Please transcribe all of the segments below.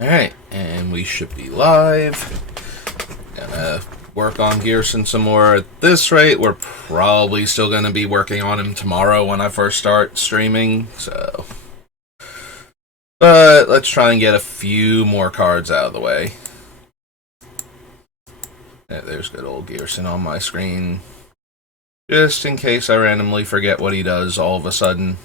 Alright, and we should be live. Gonna work on Ghyrson some more. At this rate, we're probably still gonna be working on him tomorrow when I first start streaming, so. But let's try and get a few more cards out of the way. Yeah, there's good old Ghyrson on my screen. Just in case I randomly forget what he does all of a sudden.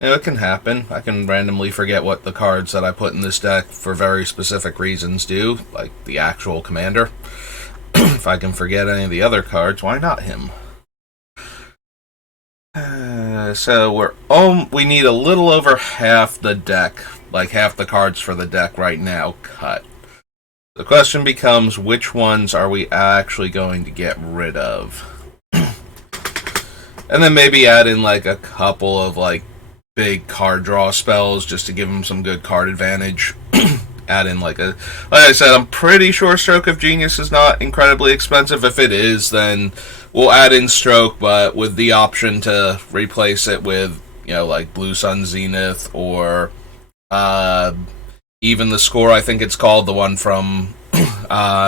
It can happen. I can randomly forget what the cards that I put in this deck for very specific reasons do, like the actual commander. If I can forget any of the other cards, why not him? So we need a little over half the deck, like half the cards for the deck right now, cut. The question becomes, which ones are we actually going to get rid of? And then maybe add in like a couple of like big card draw spells just to give him some good card advantage. Add in like I said, I'm pretty sure Stroke of Genius is not incredibly expensive. If it is, then we'll add in Stroke, but with the option to replace it with, like Blue Sun Zenith or even the Score, I think it's called, the one from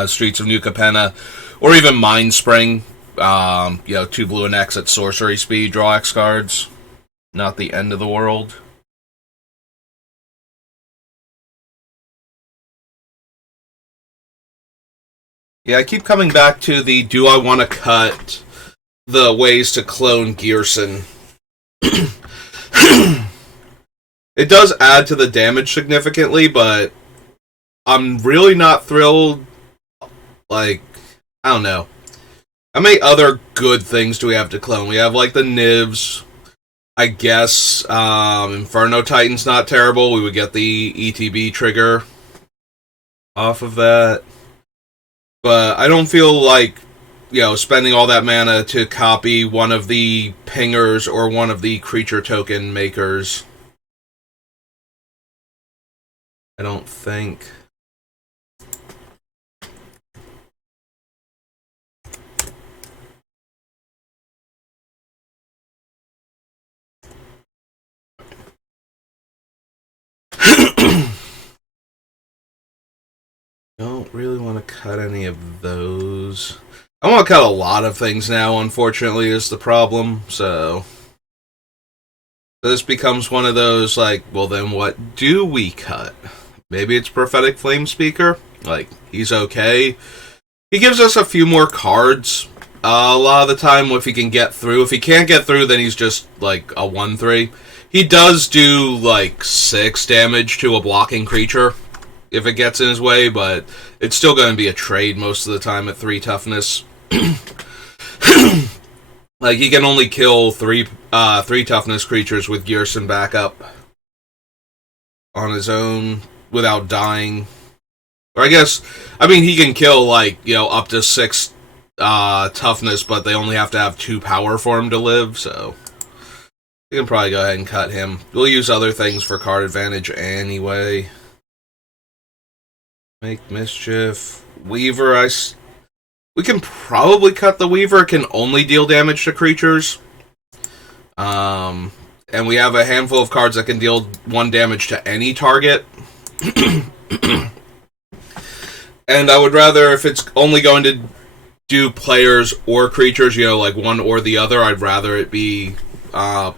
Streets of New Capenna, or even Mind Spring. 2 blue and X at sorcery speed, draw X cards. Not the end of the world. Yeah, I keep coming back to the do I want to cut the ways to clone Ghyrson. It does add to the damage significantly, but I'm really not thrilled. Like, I don't know. How many other good things do we have to clone? We have like the Nivs. I guess Inferno Titan's not terrible. We would get the ETB trigger off of that. But I don't feel like, spending all that mana to copy one of the pingers or one of the creature token makers. I don't think. Don't really want to cut any of those. I want to cut a lot of things now, unfortunately, is the problem, so this becomes one of those, like, well then what do we cut? Maybe it's Prophetic Flame Speaker. Like, he's okay. He gives us a few more cards. A lot of the time, if he can get through. If he can't get through, then he's just, like, a 1-3. He does do, like, 6 damage to a blocking creature if it gets in his way, but it's still going to be a trade most of the time at 3 toughness. Like, he can only kill 3 toughness creatures with Ghyrson backup on his own without dying. Or I mean, he can kill, like, up to 6 toughness, but they only have to have 2 power for him to live, so we can probably go ahead and cut him. We'll use other things for card advantage anyway. Make Mischief. Weaver, we can probably cut the Weaver. It can only deal damage to creatures. And we have a handful of cards that can deal 1 damage to any target. And I would rather, if it's only going to do players or creatures, like one or the other, I'd rather it be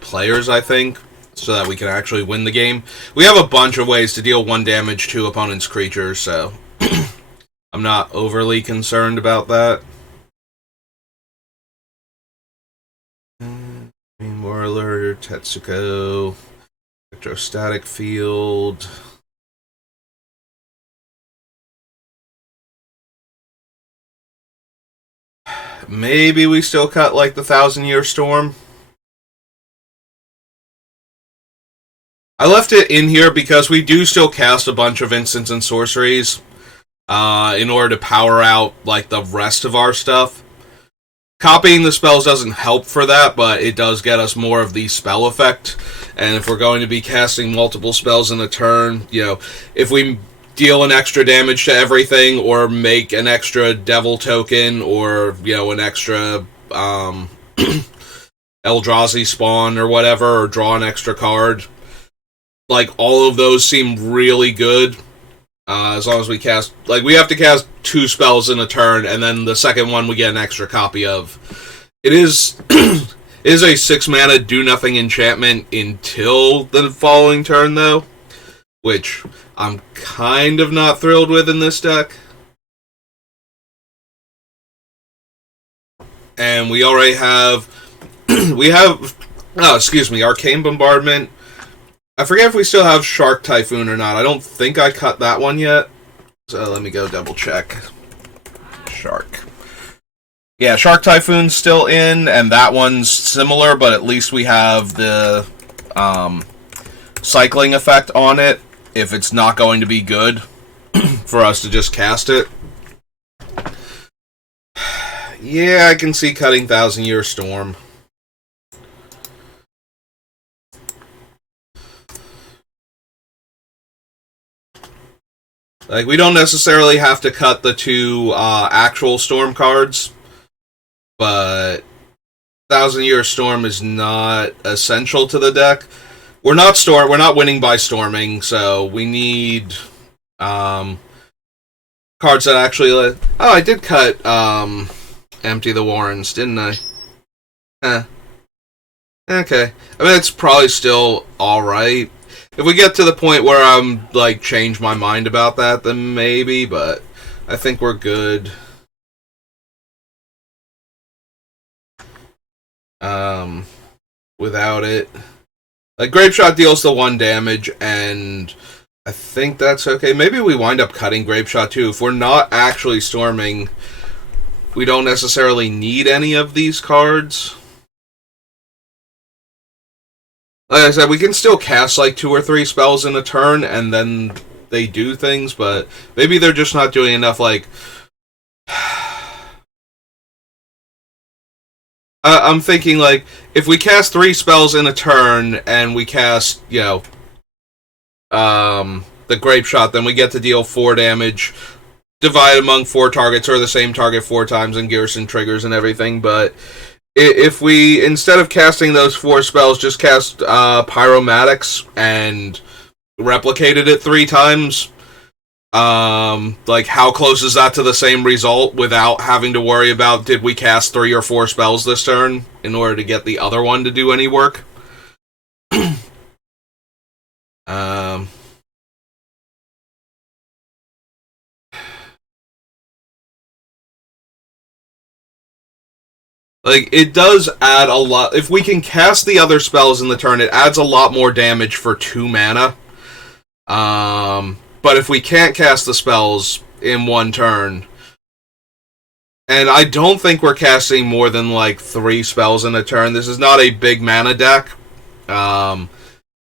players, I think, so that we can actually win the game. We have a bunch of ways to deal 1 damage to opponent's creatures, so I'm not overly concerned about that. Whirler, Tetsuko, Electrostatic Field. Maybe we still cut, like, the 1,000-Year Storm. I left it in here because we do still cast a bunch of instants and sorceries in order to power out, like, the rest of our stuff. Copying the spells doesn't help for that, but it does get us more of the spell effect. And if we're going to be casting multiple spells in a turn, if we deal an extra damage to everything, or make an extra devil token, or, an extra Eldrazi spawn or whatever, or draw an extra card, like all of those seem really good. As long as we cast, like, we have to cast 2 spells in a turn, and then the second one we get an extra copy of. It is is a 6 mana do nothing enchantment until the following turn, though, which I'm kind of not thrilled with in this deck. And we already have Arcane Bombardment. I forget if we still have Shark Typhoon or not. I don't think I cut that one yet. So let me go double check. Shark. Yeah, Shark Typhoon's still in, and that one's similar, but at least we have the cycling effect on it if it's not going to be good for us to just cast it. Yeah, I can see cutting Thousand Year Storm. Like, we don't necessarily have to cut the 2 actual Storm cards, but Thousand Year Storm is not essential to the deck. We're not winning by storming, so we need cards that actually let... Oh, I did cut Empty the Warrens, didn't I? Okay. I mean, it's probably still alright. If we get to the point where I'm, like, change my mind about that, then maybe, but I think we're good. Without it. Like, Grape Shot deals the 1 damage, and I think that's okay. Maybe we wind up cutting Grape Shot, too. If we're not actually storming, we don't necessarily need any of these cards. Like I said, we can still cast like 2 or 3 spells in a turn, and then they do things, but maybe they're just not doing enough, like... I'm thinking, like, if we cast 3 spells in a turn, and we cast, you know, the Grape Shot, then we get to deal 4 damage, divide among 4 targets, or the same target 4 times, and Ghyrson triggers and everything, but... If we, instead of casting those 4 spells, just cast Pyromatics and replicated it 3 times, like, how close is that to the same result without having to worry about, did we cast 3 or 4 spells this turn in order to get the other one to do any work? Like, it does add a lot. If we can cast the other spells in the turn, it adds a lot more damage for 2 mana. But if we can't cast the spells in 1 turn, and I don't think we're casting more than, like, 3 spells in a turn. This is not a big mana deck. Like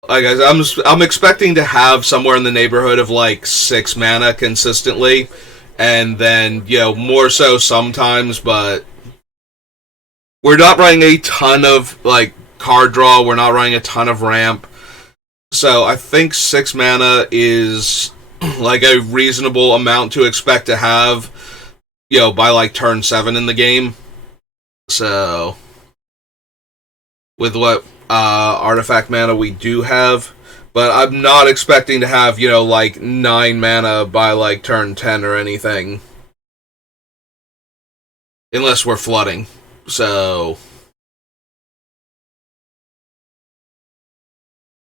I said, I'm expecting to have somewhere in the neighborhood of, like, 6 mana consistently. And then, you know, more so sometimes, but... We're not running a ton of, like, card draw. We're not running a ton of ramp. So I think 6 mana is, like, a reasonable amount to expect to have, you know, by, like, turn 7 in the game. So, with what artifact mana we do have. But I'm not expecting to have, you know, like, 9 mana by, like, turn 10 or anything. Unless we're flooding. So,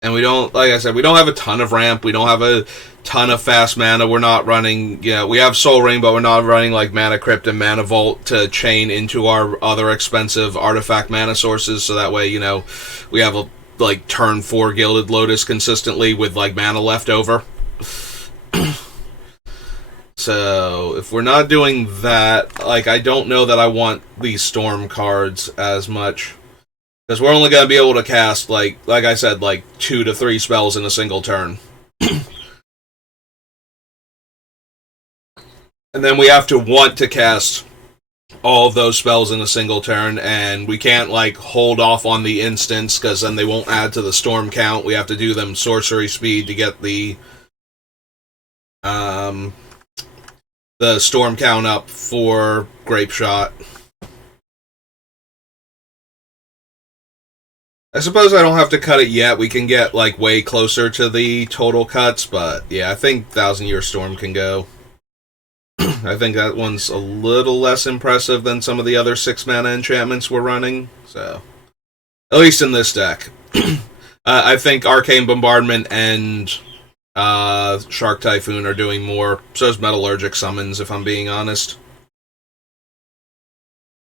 and we don't, like I said, we don't have a ton of ramp, we don't have a ton of fast mana, we're not running, you know, we have Soul Ring, but we're not running, like, Mana Crypt and Mana Vault to chain into our other expensive artifact mana sources, so that way, you know, we have a, like, turn 4 Gilded Lotus consistently with, like, mana left over. So, if we're not doing that, like, I don't know that I want these Storm cards as much. Because we're only going to be able to cast, like I said, like, 2 to 3 spells in a single turn. And then we have to want to cast all of those spells in a single turn, and we can't, like, hold off on the instants, because then they won't add to the Storm count. We have to do them sorcery speed to get the Storm count up for Grape Shot. I suppose I don't have to cut it yet. We can get, like, way closer to the total cuts, but yeah, I think Thousand Year Storm can go. I think that one's a little less impressive than some of the other 6-mana enchantments we're running, so. At least in this deck. I think Arcane Bombardment and Shark Typhoon are doing more. So is Metallurgic Summons, if I'm being honest.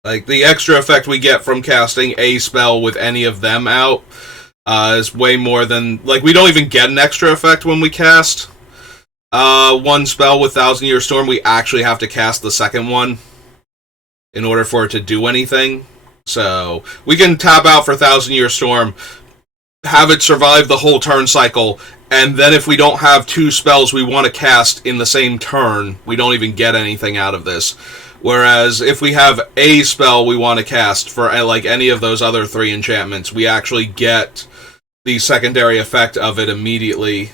Like, the extra effect we get from casting a spell with any of them out is way more than... Like, we don't even get an extra effect when we cast one spell with Thousand Year Storm. We actually have to cast the second one in order for it to do anything. So, we can tap out for Thousand Year Storm, have it survive the whole turn cycle, and then if we don't have two spells we want to cast in the same turn, we don't even get anything out of this. Whereas if we have a spell we want to cast for like any of those other 3 enchantments, we actually get the secondary effect of it immediately.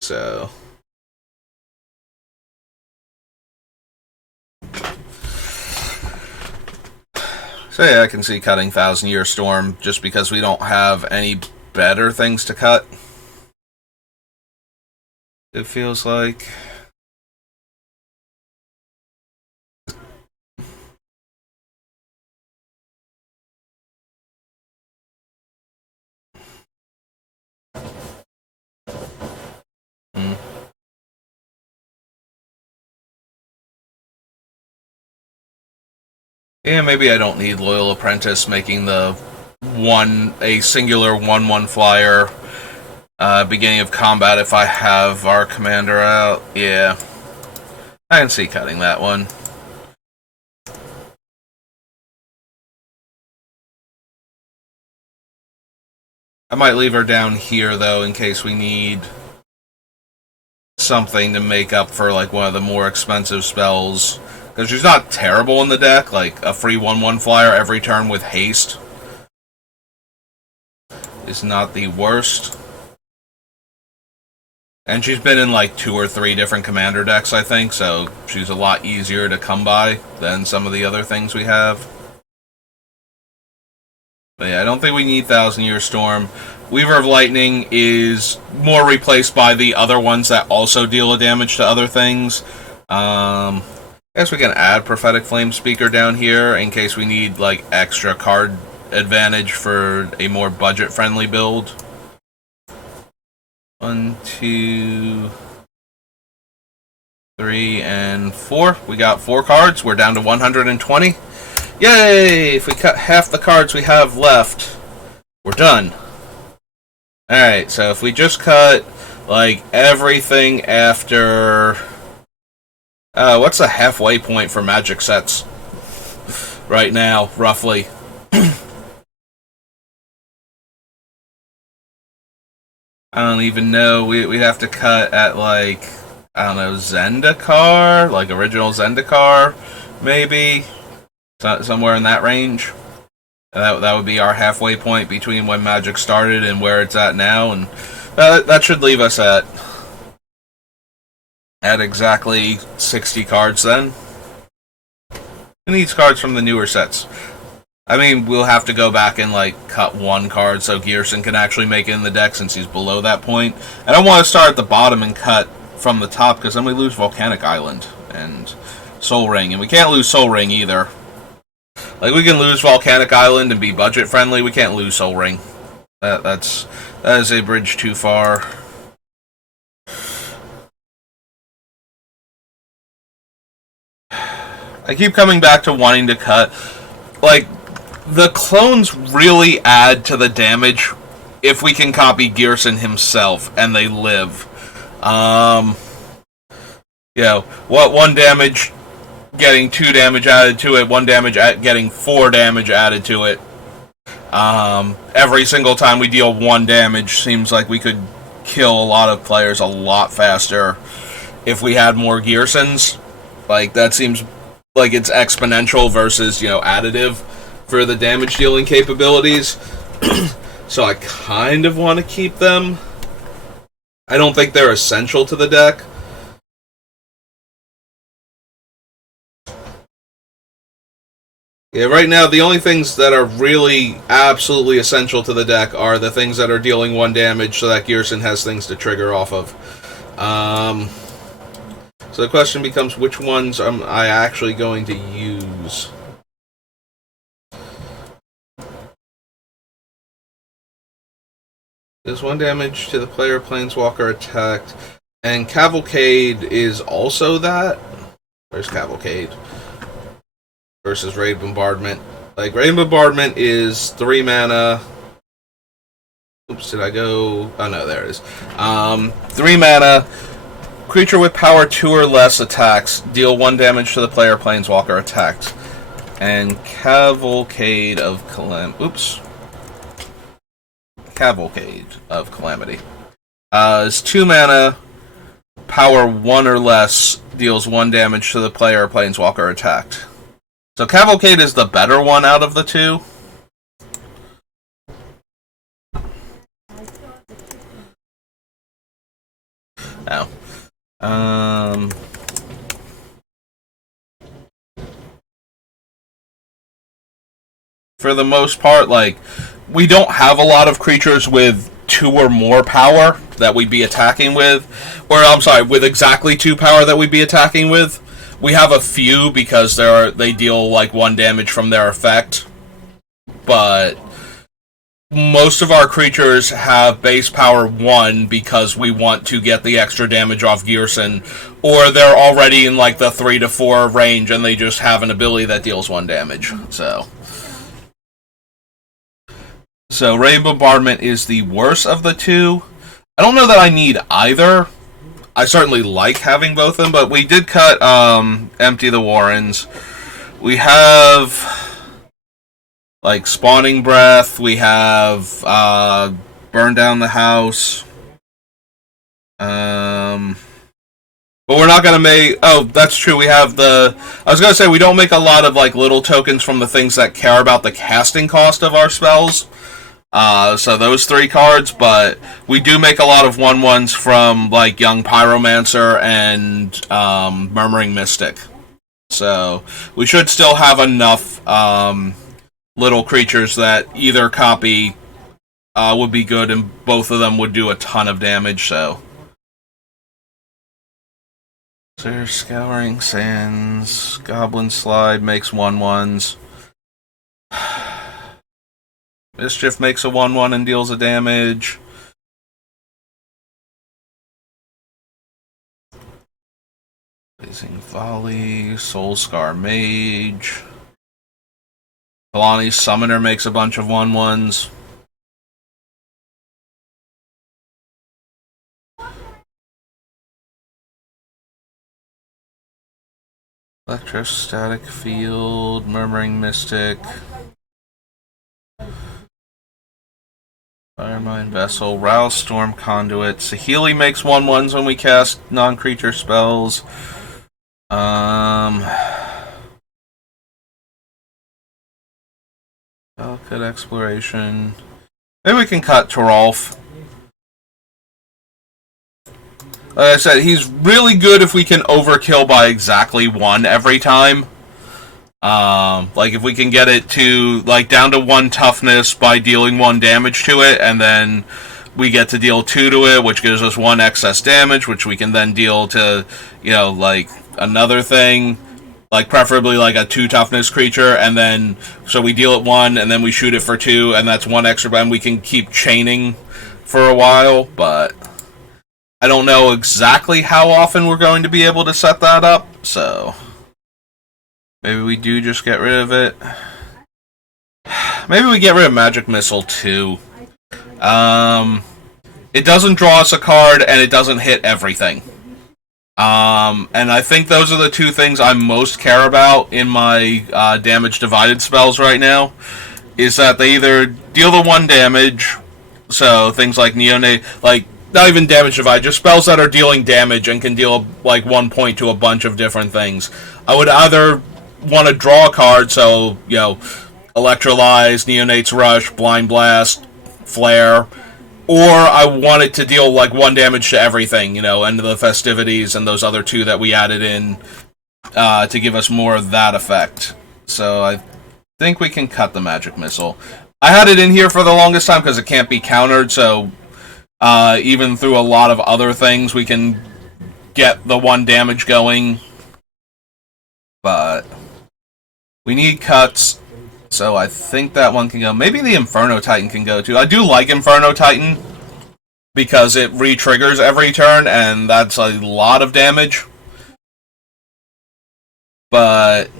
So yeah, I can see cutting Thousand Year Storm just because we don't have any better things to cut. It feels like. Yeah, maybe I don't need Loyal Apprentice making the a singular 1/1 flyer beginning of combat if I have our commander out. Yeah, I can see cutting that one. I might leave her down here though in case we need something to make up for like one of the more expensive spells. Because she's not terrible in the deck, like a free 1/1 flyer every turn with haste is not the worst. And she's been in like 2 or 3 different commander decks, I think, so she's a lot easier to come by than some of the other things we have. But yeah, I don't think we need Thousand Year Storm. Weaver of Lightning is more replaced by the other ones that also deal damage to other things. I guess we can add Prophetic Flame Speaker down here in case we need like extra card advantage for a more budget-friendly build. 1, 2, 3, and 4. We got 4 cards. We're down to 120. Yay! If we cut half the cards we have left, we're done. Alright, so if we just cut like everything after... what's the halfway point for Magic sets right now, roughly? I don't even know. We'd have to cut at, like, I don't know, Zendikar? Like, original Zendikar, maybe? Somewhere in that range. That would be our halfway point between when Magic started and where it's at now, and that should leave us at exactly 60 cards then. Who needs cards from the newer sets? I mean, we'll have to go back and, like, cut 1 card so Ghyrson can actually make it in the deck since he's below that point. I don't want to start at the bottom and cut from the top because then we lose Volcanic Island and Soul Ring, and we can't lose Soul Ring either. Like, we can lose Volcanic Island and be budget friendly. We can't lose Soul Ring. That is a bridge too far. I keep coming back to wanting to cut. Like, the clones really add to the damage if we can copy Ghyrson himself and they live. You know, what 1 damage getting 2 damage added to it, 1 damage getting 4 damage added to it. Every single time we deal 1 damage, seems like we could kill a lot of players a lot faster if we had more Ghyrsons. Like, that seems like it's exponential versus, you know, additive for the damage dealing capabilities. So I kind of want to keep them. I don't think they're essential to the deck. Yeah, right now the only things that are really absolutely essential to the deck are the things that are dealing 1 damage, so that Ghyrson has things to trigger off of. So the question becomes, which ones am I actually going to use? Does 1 damage to the player planeswalker attacked, and Cavalcade is also that. Where's Cavalcade? Versus Raid Bombardment. Like, Raid Bombardment is 3 mana. Oops, did I go? Oh no, there it is. 3 mana. Creature with power 2 or less attacks. Deal 1 damage to the player planeswalker attacked. And Cavalcade of Cavalcade of Calamity. Is 2 mana. Power 1 or less. Deals 1 damage to the player planeswalker attacked. So Cavalcade is the better one out of the two. Now, for the most part, like, we don't have a lot of creatures with 2 or more power that we'd be attacking with. Or, I'm sorry, with exactly 2 power that we'd be attacking with. We have a few because they deal like 1 damage from their effect. But most of our creatures have base power 1 because we want to get the extra damage off Ghyrson, or they're already in like the 3 to 4 range and they just have an ability that deals 1 damage. So Raid Bombardment is the worst of the two. I don't know that I need either. I certainly like having both of them, but we did cut Empty the Warrens. We have like Spawning Breath, we have Burn Down the House. But we're not going to make... Oh, that's true, we have the... I was going to say, we don't make a lot of like little tokens from the things that care about the casting cost of our spells. So those 3 cards, but we do make a lot of 1/1s from like Young Pyromancer and Murmuring Mystic. So we should still have enough little creatures that either copy would be good, and both of them would do a ton of damage. So there's Scouring Sands, Goblin Slide makes 1/1s. Mischief makes a 1/1 and deals a damage. Blazing Volley, Soulscar Mage. Kalani's Summoner makes a bunch of 1/1s. Electrostatic Field, Murmuring Mystic. Firemind Vessel, Rouse Storm Conduit. Saheeli makes 1/1s when we cast non-creature spells. Delicate Exploration. Maybe we can cut Toralf. Like I said, he's really good if we can overkill by exactly 1 every time. Like if we can get it to like down to 1 toughness by dealing 1 damage to it, and then we get to deal 2 to it, which gives us 1 excess damage, which we can then deal to, like another thing, like preferably like a 2 toughness creature, and then so we deal it 1, and then we shoot it for 2, and that's 1 extra, and we can keep chaining for a while. But I don't know exactly how often we're going to be able to set that up, so maybe we do just get rid of it. Maybe we get rid of Magic Missile too. It doesn't draw us a card, and it doesn't hit everything. And I think those are the 2 things I most care about in my damage divided spells right now. Is that they either deal the 1 damage, so things like Neonate, like not even damage divide, just spells that are dealing damage and can deal like 1 point to a bunch of different things. I would either want to draw a card, so Electrolyze, Neonate's Rush, Blind Blast, Flare, or I want it to deal like 1 damage to everything, End of the Festivities and those other 2 that we added in to give us more of that effect. So think we can cut the magic missile. I had it in here for the longest time because it can't be countered, so even through a lot of other things, we can get the 1 damage going. But we need cuts, so I think that one can go. Maybe the Inferno Titan can go too. I do like Inferno Titan because it re-triggers every turn, and that's a lot of damage. But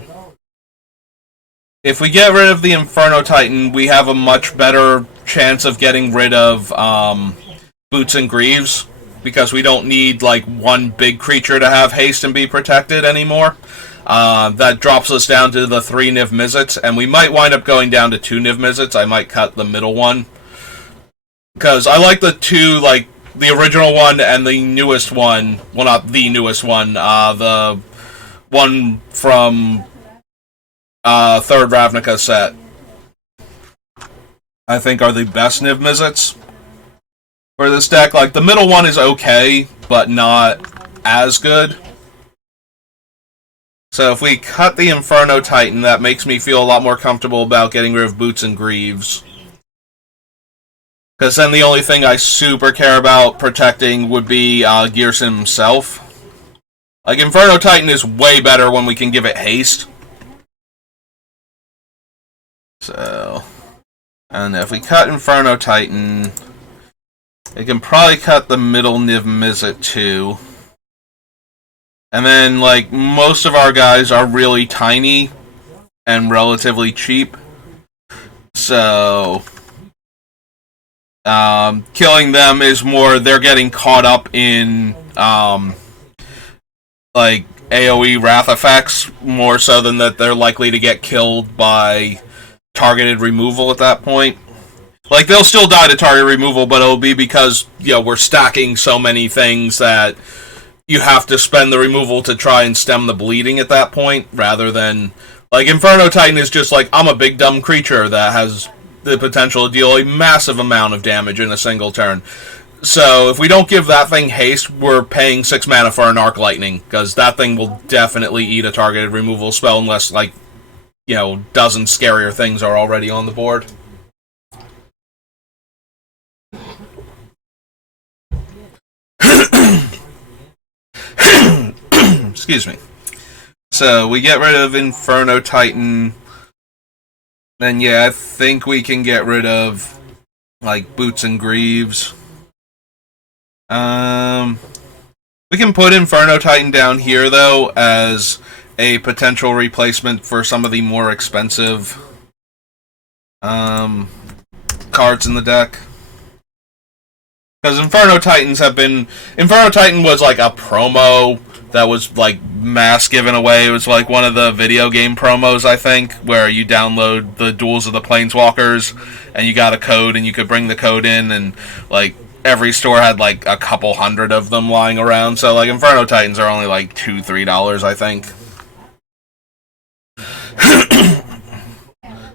if we get rid of the Inferno Titan, we have a much better chance of getting rid of Boots and Greaves, because we don't need like 1 big creature to have haste and be protected anymore. That drops us down to the 3 Niv Mizzets, and we might wind up going down to 2 Niv Mizzets. I might cut the middle one, because I like the 2, like the original one and the newest one. Well, not the newest one, the one from 3rd Ravnica set, I think are the best Niv Mizzets for this deck. Like, the middle one is okay, but not as good. So if we cut the Inferno Titan, that makes me feel a lot more comfortable about getting rid of Boots and Greaves. Because then the only thing I super care about protecting would be Ghyrson himself. Like, Inferno Titan is way better when we can give it haste. So, and if we cut Inferno Titan, we can probably cut the middle Niv Mizzet too. And then, like, most of our guys are really tiny and relatively cheap. So, killing them is more, they're getting caught up in, like, AoE wrath effects, more so than that they're likely to get killed by targeted removal at that point. Like, they'll still die to target removal, but it'll be because, you know, we're stacking so many things that you have to spend the removal to try and stem the bleeding at that point, rather than, like, Inferno Titan is just like, I'm a big dumb creature that has the potential to deal a massive amount of damage in a single turn. So if we don't give that thing haste, we're paying 6 mana for an Arc Lightning, because that thing will definitely eat a targeted removal spell unless, like, you know, dozens scarier things are already on the board. Excuse me. So we get rid of Inferno Titan. Then yeah, I think we can get rid of, like, Boots and Greaves. We can put Inferno Titan down here, though, as a potential replacement for some of the more expensive cards in the deck. Because Inferno Titans have been... Inferno Titan was like a promo that was like mass given away. It was like one of the video game promos, I think, where you download the Duels of the Planeswalkers and you got a code and you could bring the code in, and like every store had like a couple hundred of them lying around. So like Inferno Titans are only like $2-3, I think.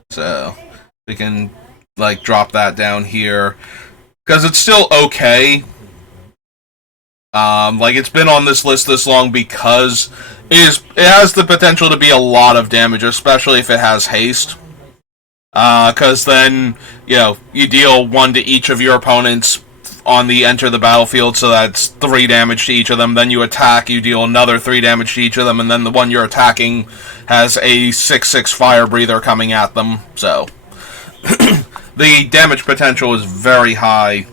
So we can like drop that down here because it's still okay. Like, it's been on this list this long because it has the potential to be a lot of damage, especially if it has haste. Because then, you know, you deal 1 to each of your opponents on the enter the battlefield, so that's 3 damage to each of them. Then you attack, you deal another 3 damage to each of them, and then the one you're attacking has a 6/6 fire breather coming at them. So the damage potential is very high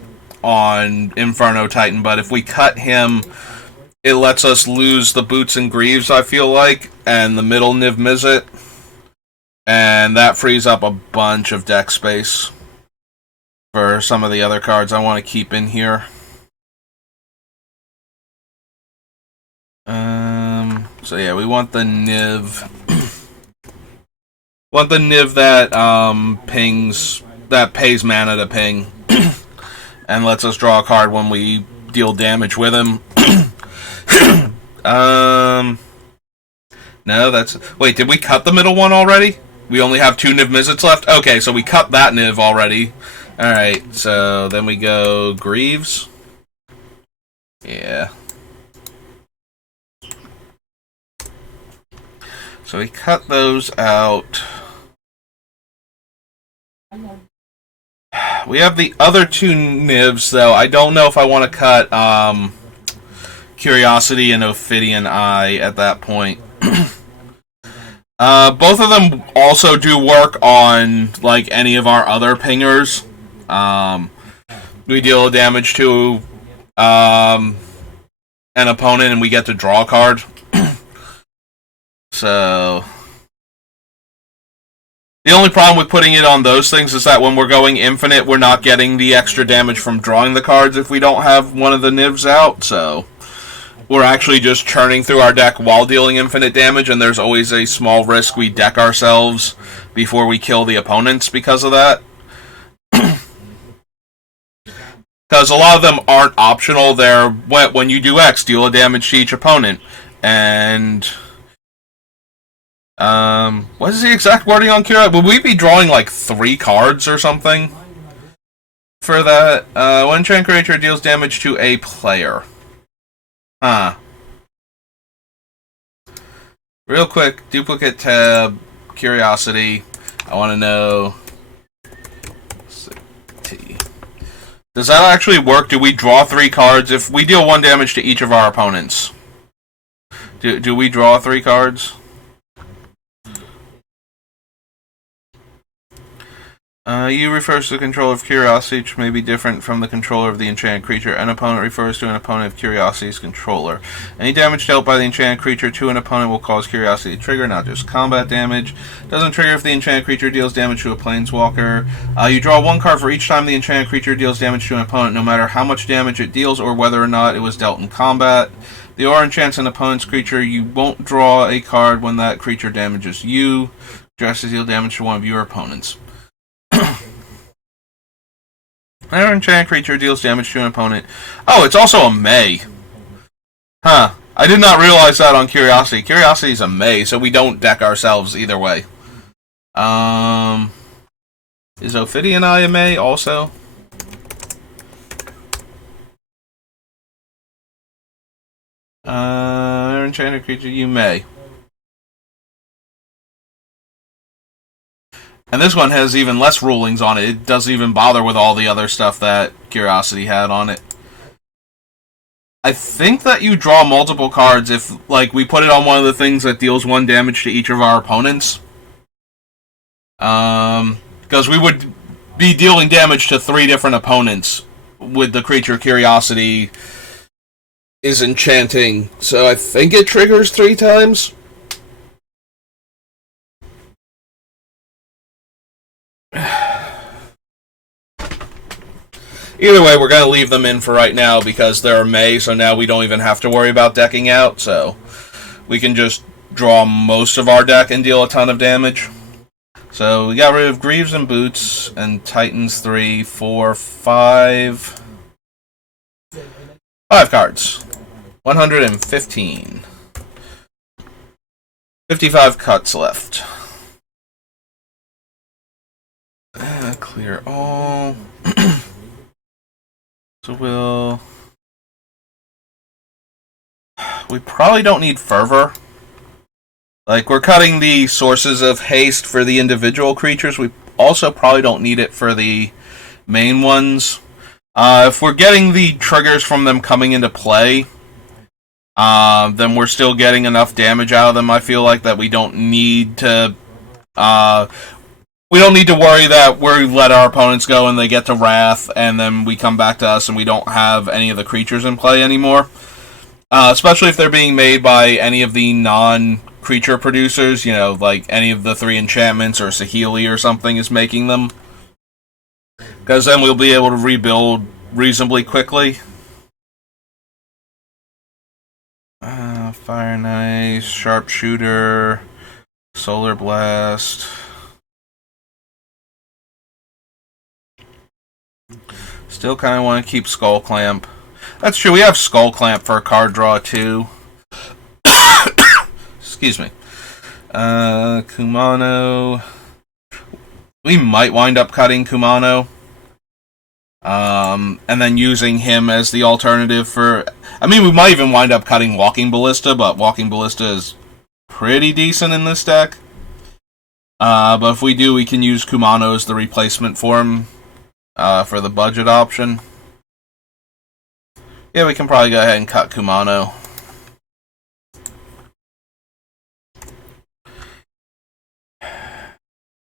on Inferno Titan, but if we cut him, it lets us lose the Boots and Greaves, I feel like, and the middle Niv Mizzet, and that frees up a bunch of deck space for some of the other cards I want to keep in here. So yeah, we want the Niv. Want the Niv that that pays mana to ping. And lets us draw a card when we deal damage with him. No, that's... Wait, did we cut the middle one already? We only have 2 Niv Mizzets left? Okay, so we cut that Niv already. Alright, so then we go Greaves. Yeah. So we cut those out. We have the other two nibs, though. I don't know if I want to cut Curiosity and Ophidian Eye at that point. Both of them also do work on like any of our other pingers. We deal damage to an opponent and we get to draw a card. So the only problem with putting it on those things is that when we're going infinite, we're not getting the extra damage from drawing the cards if we don't have one of the nibs out. So we're actually just churning through our deck while dealing infinite damage, and there's always a small risk we deck ourselves before we kill the opponents because of that. Because a lot of them aren't optional. They're when you do X, deal a damage to each opponent. And what is the exact wording on Kira? Would we be drawing like 3 cards or something for that? When enchant creature deals damage to a player. Huh. Real quick, duplicate tab, Curiosity. I want to know. Does that actually work? Do we draw 3 cards? If we deal 1 damage to each of our opponents, do we draw 3 cards? You refers to the controller of Curiosity, which may be different from the controller of the enchanted creature. An opponent refers to an opponent of Curiosity's controller. Any damage dealt by the enchanted creature to an opponent will cause Curiosity to trigger, not just combat damage. Doesn't trigger if the enchanted creature deals damage to a planeswalker. You draw 1 card for each time the enchanted creature deals damage to an opponent, no matter how much damage it deals or whether or not it was dealt in combat. The aura enchants an opponent's creature. You won't draw a card when that creature damages you. Just to deal damage to one of your opponents. An enchanted creature deals damage to an opponent. Oh, it's also a May. Huh. I did not realize that on Curiosity. Curiosity is a May, so we don't deck ourselves either way. Is Ophidian Eye a May also? Enchanted creature, you may. And this one has even less rulings on it. It doesn't even bother with all the other stuff that Curiosity had on it. I think that you draw multiple cards if, like, we put it on one of the things that deals 1 damage to each of our opponents. Because we would be dealing damage to 3 different opponents with the creature Curiosity is enchanting. So I think it triggers 3 times. Either way, we're going to leave them in for right now because they're May, so now we don't even have to worry about decking out, so we can just draw most of our deck and deal a ton of damage. So we got rid of Greaves and Boots and Titans 3, 4, 5. 5 cards. 115. 55 cuts left. Clear all. So we probably don't need Fervor. Like, we're cutting the sources of haste for the individual creatures. We also probably don't need it for the main ones. If we're getting the triggers from them coming into play, then we're still getting enough damage out of them, I feel like, that we don't need to worry that we let our opponents go and they get to Wrath, and then we come back to us and we don't have any of the creatures in play anymore. Especially if they're being made by any of the non-creature producers, you know, like any of the 3 enchantments or Saheeli or something is making them. Because then we'll be able to rebuild reasonably quickly. Fire and Ice, Sharpshooter, Solar Blast. Still kind of want to keep Skull Clamp. That's true, we have Skull Clamp for a card draw too. Excuse me. Kumano. We might wind up cutting Kumano. And then using him as the alternative for... I mean, we might even wind up cutting Walking Ballista, but Walking Ballista is pretty decent in this deck. But if we do, we can use Kumano as the replacement for him for the budget option. Yeah, we can probably go ahead and cut Kumano.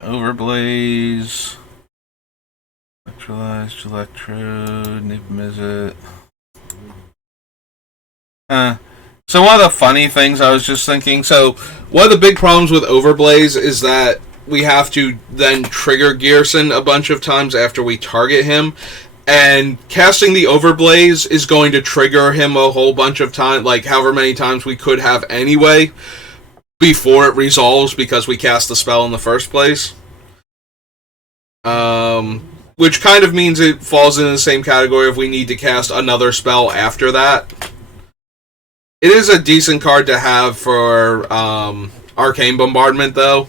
Overblaze. Electrolyzed Electrode. Nib Mizzet. So one of the funny things I was just thinking, so one of the big problems with Overblaze is that we have to then trigger Ghyrson a bunch of times after we target him, and casting the Overblaze is going to trigger him a whole bunch of times, like however many times we could have anyway, before it resolves because we cast the spell in the first place. Which kind of means it falls in the same category if we need to cast another spell after that. It is a decent card to have for Arcane Bombardment, though.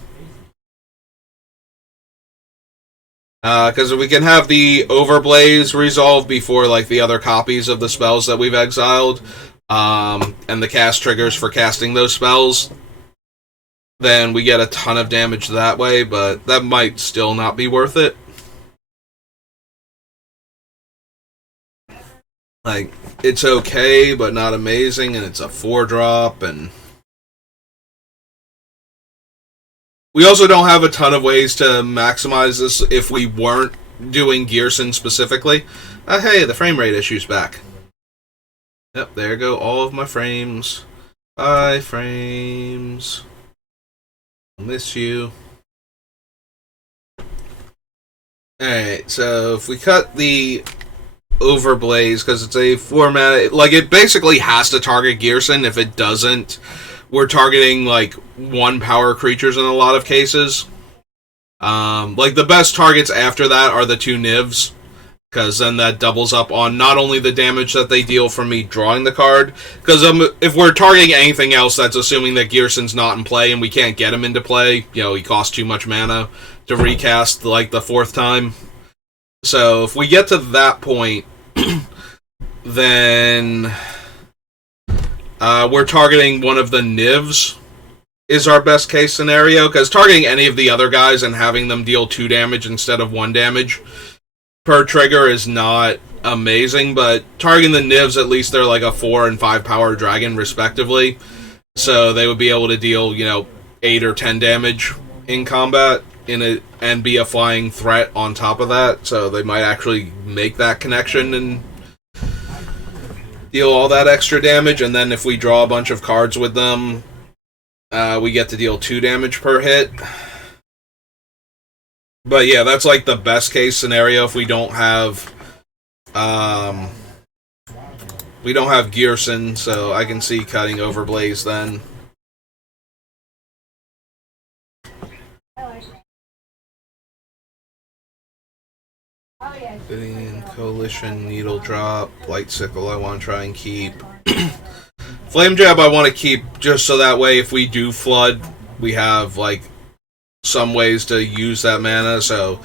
Because we can have the Overblaze resolve before like the other copies of the spells that we've exiled, and the cast triggers for casting those spells, then we get a ton of damage that way, but that might still not be worth it. Like, it's okay, but not amazing, and it's a 4-drop, and we also don't have a ton of ways to maximize this if we weren't doing Ghyrson specifically. Hey, the frame rate issue's back. Yep, there go all of my frames. Bye, frames. I'll miss you. Alright, so if we cut the Overblaze, because it's a format, like, it basically has to target Ghyrson. If it doesn't, we're targeting, like, 1-power creatures in a lot of cases. Like, the best targets after that are the 2 Nivs, because then that doubles up on not only the damage that they deal from me drawing the card, because if we're targeting anything else, that's assuming that Gearson's not in play, and we can't get him into play. You know, he costs too much mana to recast, like, the 4th time. So, if we get to that point, then we're targeting one of the Nivs is our best case scenario, because targeting any of the other guys and having them deal 2 damage instead of 1 damage per trigger is not amazing, but targeting the Nivs, at least they're like a 4 and 5 power dragon respectively, so they would be able to deal, you know, 8 or 10 damage in combat and be a flying threat on top of that, so they might actually make that connection and deal all that extra damage. And then if we draw a bunch of cards with them, we get to deal 2 damage per hit. But yeah, that's like the best case scenario if we don't have Ghyrson, so I can see cutting Overblaze then. Coalition, Needle Drop, Light Sickle I want to try and keep. Flame Jab I want to keep just so that way if we do flood, we have like some ways to use that mana, so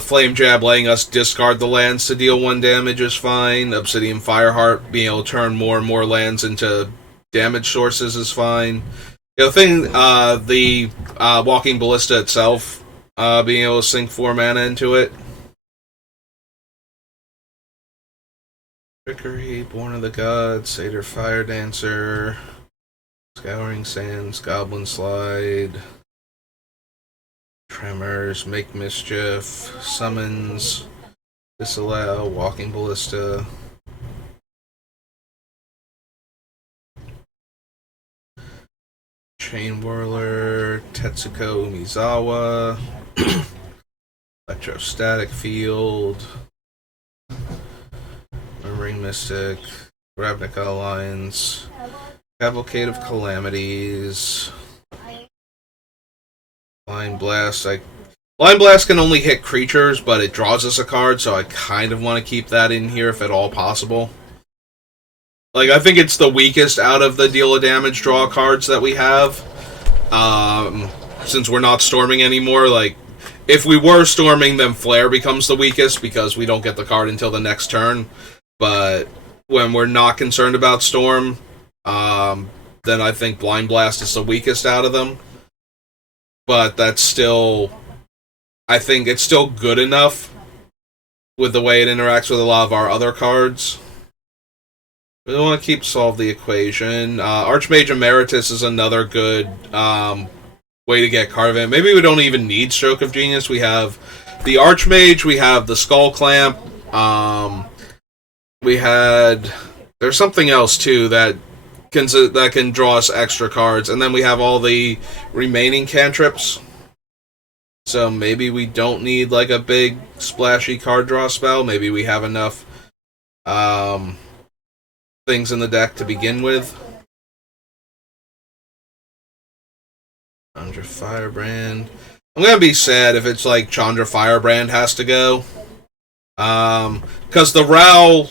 Flame Jab letting us discard the lands to deal 1 damage is fine. Obsidian Fireheart being able to turn more and more lands into damage sources is fine. The other thing, the Walking Ballista itself, being able to sink 4 mana into it. Trickery, Born of the Gods, Satyr Fire Dancer, Scouring Sands, Goblin Slide, Tremors, Make Mischief, Summons, Disallow, Walking Ballista. Chain Whirler, Tetsuko Umizawa, Electrostatic Field, Ring Mystic, Ravnica Alliance, Cavalcade of Calamities, Blind Blast. Blind Blast can only hit creatures, but it draws us a card, so I kind of want to keep that in here if at all possible. Like, I think it's the weakest out of the deal a damage draw cards that we have. Since we're not storming anymore, like, if we were storming, then Flare becomes the weakest because we don't get the card until the next turn. But when we're not concerned about Storm, then I think Blind Blast is the weakest out of them. but that's still, I think it's still good enough with the way it interacts with a lot of our other cards. We don't want to keep solve the equation. Archmage Emeritus is another good way to get card advantage. Maybe we don't even need Stroke of Genius. We have the Archmage, we have the Skull Clamp, there's something else too that can draw us extra cards, and then we have all the remaining cantrips. So maybe we don't need like a big splashy card draw spell. Maybe we have enough things in the deck to begin with. Chandra Firebrand. I'm gonna be sad if it's like Chandra Firebrand has to go. Because the Ral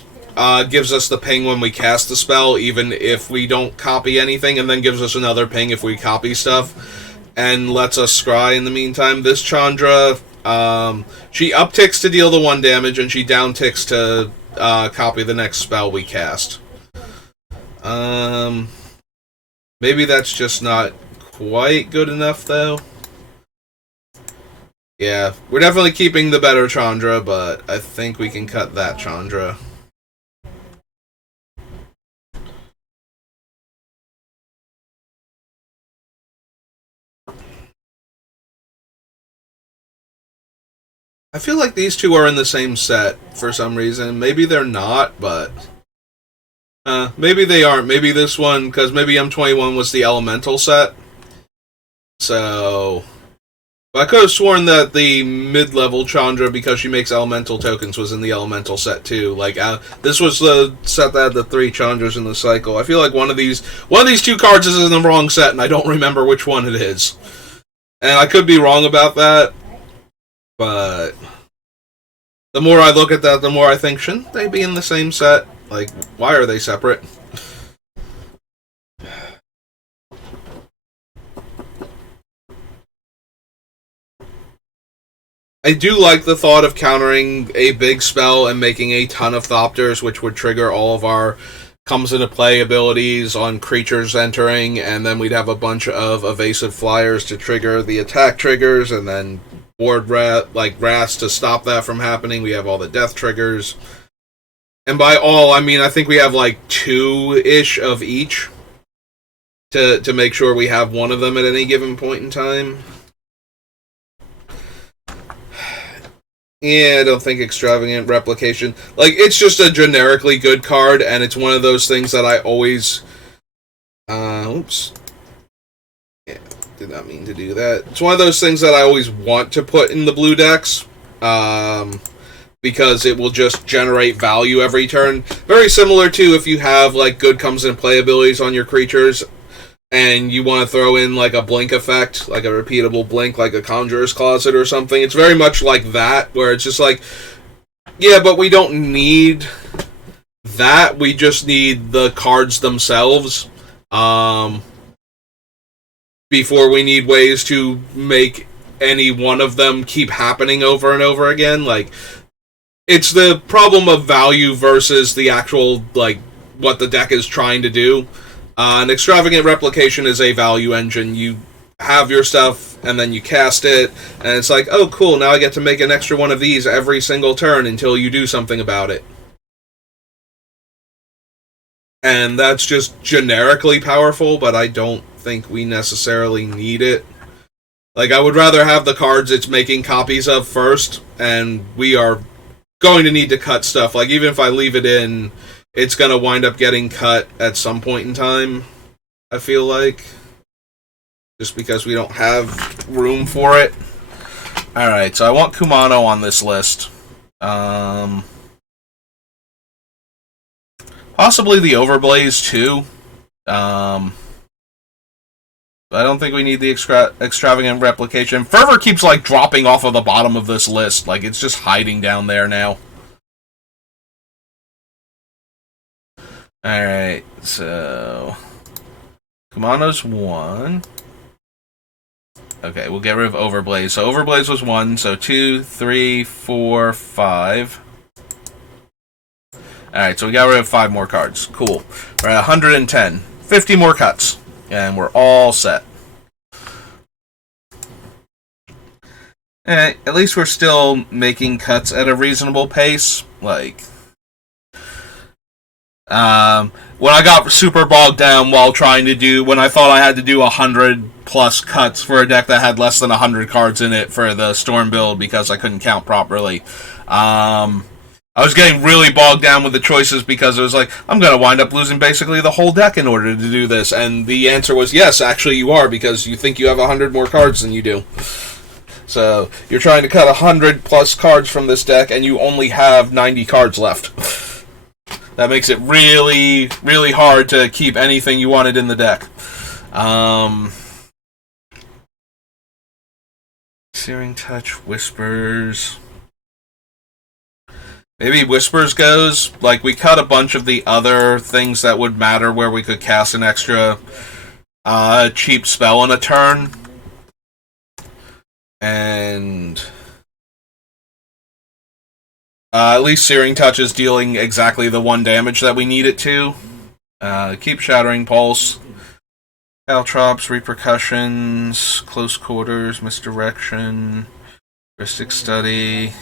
gives us the ping when we cast the spell, even if we don't copy anything, and then gives us another ping if we copy stuff, and lets us scry in the meantime. This Chandra, she upticks to deal the 1 damage, and she downticks to copy the next spell we cast. Maybe that's just not quite good enough, though. Yeah, we're definitely keeping the better Chandra, but I think we can cut that Chandra. I feel like these two are in the same set for some reason. Maybe they're not, but maybe they aren't. Maybe this one, because maybe M21 was the elemental set. So, but I could have sworn that the mid-level Chandra, because she makes elemental tokens, was in the elemental set too. Like this was the set that had the 3 Chandras in the cycle. I feel like one of these 2 cards is in the wrong set, and I don't remember which one it is. And I could be wrong about that, but the more I look at that, the more I think, shouldn't they be in the same set? Like, why are they separate? I do like the thought of countering a big spell and making a ton of Thopters, which would trigger all of our comes into play abilities on creatures entering, and then we'd have a bunch of evasive flyers to trigger the attack triggers, and then board wraths to stop that from happening. We have all the death triggers. And by all, I mean, I think we have like 2-ish of each to make sure we have one of them at any given point in time. Yeah, I don't think Extravagant Replication. Like, it's just a generically good card, and it's one of those things that I always... oops. Yeah, did not mean to do that. It's one of those things that I always want to put in the blue decks, because it will just generate value every turn. Very similar to if you have, like, good comes in play abilities on your creatures, and you want to throw in, like, a blink effect, like a repeatable blink, like a Conjurer's Closet or something. It's very much like that, where it's just like, yeah, but we don't need that. We just need the cards themselves, before we need ways to make any one of them keep happening over and over again. Like, it's the problem of value versus the actual, like, what the deck is trying to do. An Extravagant Replication is a value engine. You have your stuff, and then you cast it, and it's like, oh, cool, now I get to make an extra one of these every single turn until you do something about it. And that's just generically powerful, but I don't think we necessarily need it. Like, I would rather have the cards it's making copies of first, and we are going to need to cut stuff. Like, even if I leave it in, it's going to wind up getting cut at some point in time, I feel like. Just because we don't have room for it. Alright, so I want Kumano on this list. Possibly the Overblaze, too. But I don't think we need the Extravagant Replication. Fervor keeps, like, dropping off of the bottom of this list. Like, it's just hiding down there now. Alright, so... Kumano's 1. Okay, we'll get rid of Overblaze. So Overblaze was 1, so 2, 3, 4, 5. Alright, so we got rid of 5 more cards. Cool. We're at 110. 50 more cuts. And we're all set. At least we're still making cuts at a reasonable pace. Like, when I got super bogged down while trying to do, when I thought I had to do 100 plus cuts for a deck that had less than 100 cards in it for the Storm build because I couldn't count properly. I was getting really bogged down with the choices because it was like, I'm going to wind up losing basically the whole deck in order to do this. And the answer was yes, actually you are, because you think you have 100 more cards than you do. So you're trying to cut 100 plus cards from this deck and you only have 90 cards left. That makes it really, really hard to keep anything you wanted in the deck. Searing Touch, Whispers. Maybe Whispers goes. Like, we cut a bunch of the other things that would matter where we could cast an extra cheap spell in a turn. And at least Searing Touch is dealing exactly the 1 damage that we need it to. Keep Shattering Pulse. Caltrops, Repercussions, Close Quarters, Misdirection, Heuristic Study.